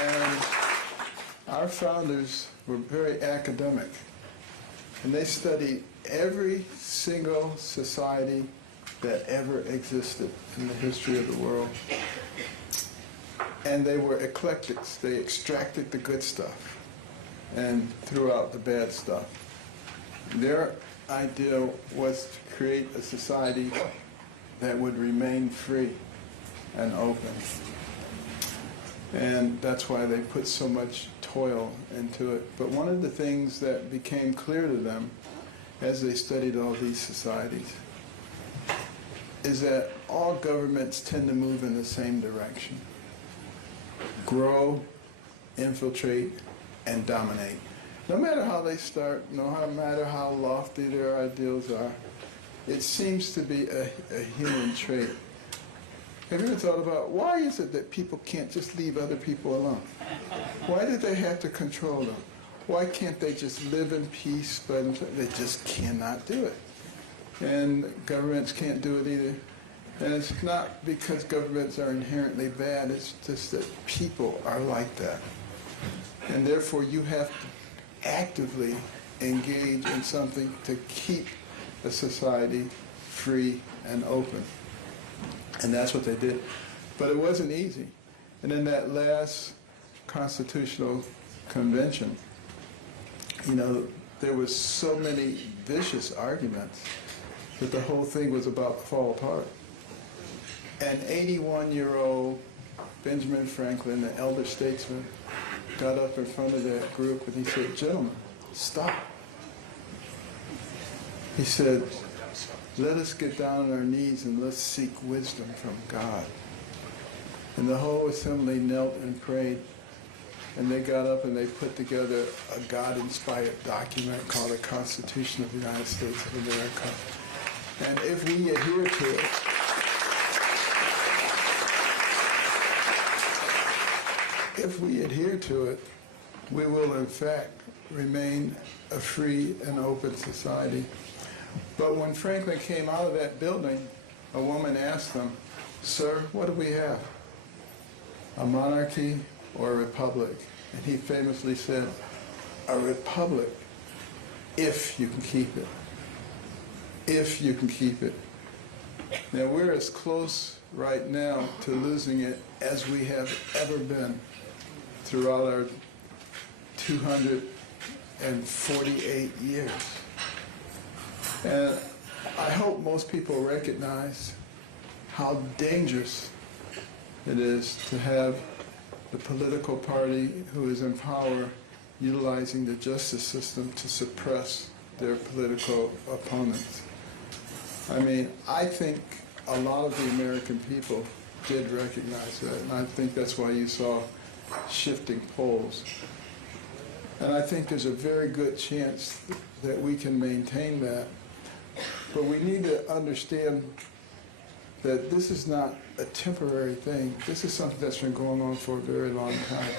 And our founders were very academic, and they studied every single society that ever existed in the history of the world. And they were eclectics. They extracted the good stuff and threw out the bad stuff. Their idea was to create a society that would remain free and open. And that's why they put so much toil into it. But one of the things that became clear to them as they studied all these societies is that all governments tend to move in the same direction: grow, infiltrate, and dominate. No matter how they start, no matter how lofty their ideals are, it seems to be a human trait. Have you ever thought about why is it that people can't just leave other people alone? Why do they have to control them? Why can't they just live in peace? But they just cannot do it. And governments can't do it either. And it's not because governments are inherently bad, it's just that people are like that. And therefore you have to actively engage in something to keep a society free and open. And that's what they did. But it wasn't easy. And in that last constitutional convention, you know, there was so many vicious arguments that the whole thing was about to fall apart. And 81-year-old Benjamin Franklin, the elder statesman, got up in front of that group and he said, "Gentlemen, stop." He said, "Let us get down on our knees and let's seek wisdom from God." And the whole assembly knelt and prayed. And they got up and they put together a God-inspired document called the Constitution of the United States of America. And if we adhere to it, we will in fact remain a free and open society. But when Franklin came out of that building, a woman asked him, "Sir, what do we have? A monarchy or a republic?" And he famously said, "A republic, if you can keep it. If you can keep it." Now we're as close right now to losing it as we have ever been throughout our 248 years. And I hope most people recognize how dangerous it is to have the political party who is in power utilizing the justice system to suppress their political opponents. I mean, I think a lot of the American people did recognize that, and I think that's why you saw shifting polls. And I think there's a very good chance that we can maintain that. But we need to understand that this is not a temporary thing. This is something that's been going on for a very long time.